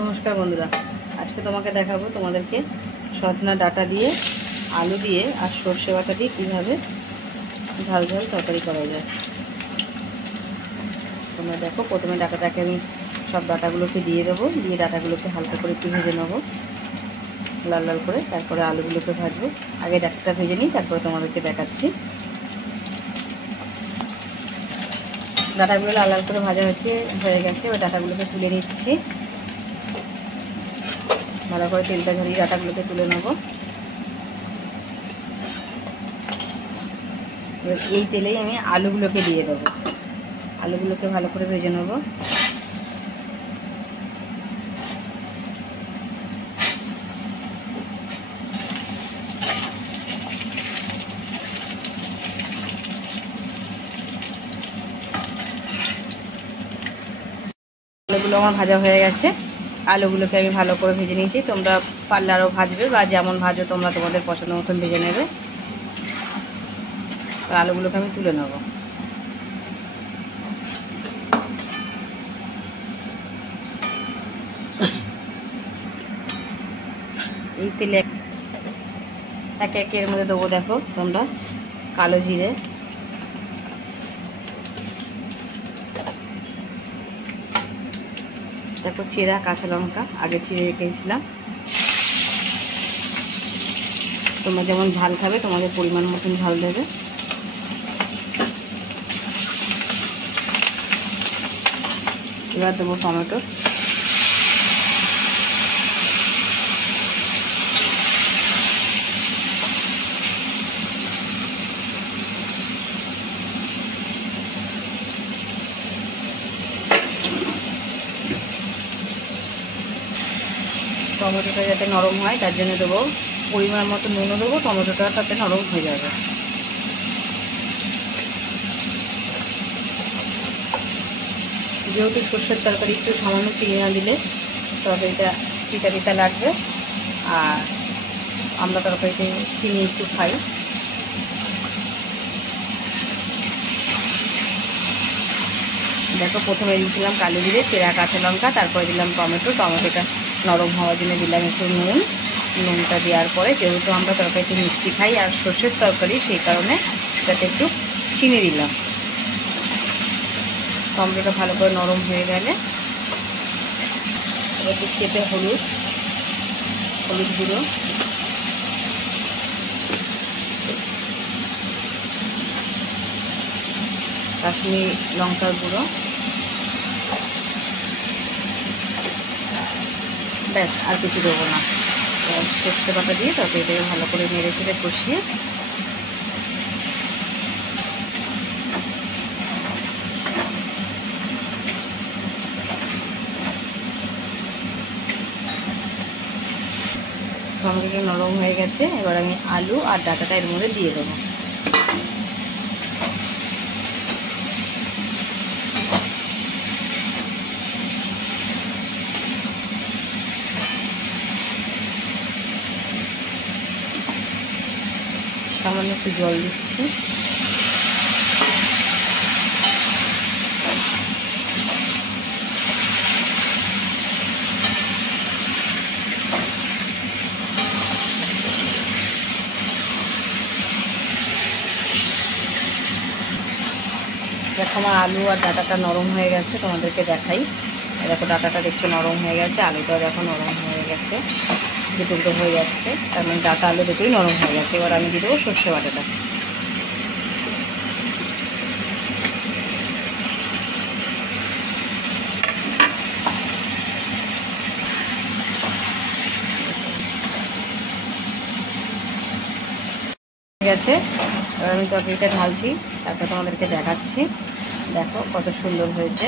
নমস্কার বন্ধুরা, আজকে তোমাকে দেখাবো তোমাদেরকে সজনা ডাঁটা দিয়ে আলু দিয়ে আর সর্ষে বাটা দিয়ে কীভাবে ঝাল ঝাল তরকারি করা যায়। তোমরা দেখো, প্রথমে ডাঁটাটাকে আমি সব ডাঁটাগুলোকে দিয়ে দেবো, দিয়ে ডাঁটাগুলোকে হালকা করে একটু ভেজে নেবো লাল লাল করে, তারপরে আলুগুলোকে ভাজবো। আগে ডাঁটাটা ভেজে নিই, তারপরে তোমাদেরকে দেখাচ্ছি। ডাঁটাগুলো লাল লাল করে ভাজা হয়ে গেছে, ওই ডাঁটাগুলোকে তুলে নিচ্ছি। ভালো করে তেলটা ঝরিয়ে ডাঁটাগুলোকে তুলে নেব। এই তেলেই আমি আলুগুলোকে দিয়ে দেবো, আলুগুলোকে ভালো করে ভেজে নেব। আলুগুলো আমার ভাজা হয়ে গেছে, আলুগুলোকে আমি ভালো করে ভেজে নিয়েছি। তোমরা পারলে আরও ভাজবে, বা যেমন ভাজো তোমরা তোমাদের পছন্দ মতন ভেজে নেবে। আলুগুলোকে আমি তুলে নেব। এই তেলে একে একে এর মধ্যে দেবো, দেখো তোমরা, কালো জিরে, তারপর চেরা কাঁচা লঙ্কা আগে ছিঁড়ে রেখেছিলাম। তোমরা যেমন ঝাল খাবে তোমাদের পরিমাণ মতন ঝাল দেবে। এবার দেবো টমেটো, টমেটোটা যাতে নরম হয় তার জন্য দেবো পরিমাণ মতো নুনও দেবো, টমেটোটা তাতে নরম হয়ে যাবে। যেহেতু সর্ষের তরকারি একটু সামান্য চিনি না দিলে তরকারিটা তিতা তিতা লাগবে, আর আমরা তরকারিতে চিনি একটু খাই। দেখো, প্রথমে দিয়েছিলাম কালো জিরে, চেরা কাঁচা লঙ্কা, তারপরে দিলাম টমেটো। টমেটোটা নরম হওয়ার জন্য দিলাম একটু নুন। নুনটা দেওয়ার পরে, যেহেতু আমরা তরকারিতে মিষ্টি খাই আর সর্ষের তরকারি, সেই কারণে তাতে একটু চিনি দিলাম। টমেটোটা ভালো করে নরম হয়ে গেলে এবার একটু চেপে হলুদ গুঁড়ো, কাশ্মীরি লঙ্কার গুঁড়ো, ব্যাস, আর কিছু দেবো না। সর্ষে বাটা দিয়ে তরকারিটাকে ভালো করে নেড়ে চেড়ে কষিয়ে টমেটোটা নরম হয়ে গেছে। এবার আমি আলু আর ডাঁটাটা এর মধ্যে দিয়ে দেবো। সামান্য একটু জল দিচ্ছি। দেখো, আমার আলু আর ডাঁটাটা নরম হয়ে গেছে, তোমাদেরকে দেখাই। দেখো, ডাঁটাটা দেখছো নরম হয়ে গেছে, আলুটাও দেখো নরম হয়ে গেছে, দুটো হয়ে যাচ্ছে, তার মানে ডাঁটা আলু দুটোই নরম হয়ে গেছে। এবার আমি দিয়ে দেবো সর্ষে বাটাটা। গেছে, এবার আমি তরকারিটা ঢালছি, তারপর তোমাদেরকে দেখাচ্ছি। দেখো কত সুন্দর হয়েছে।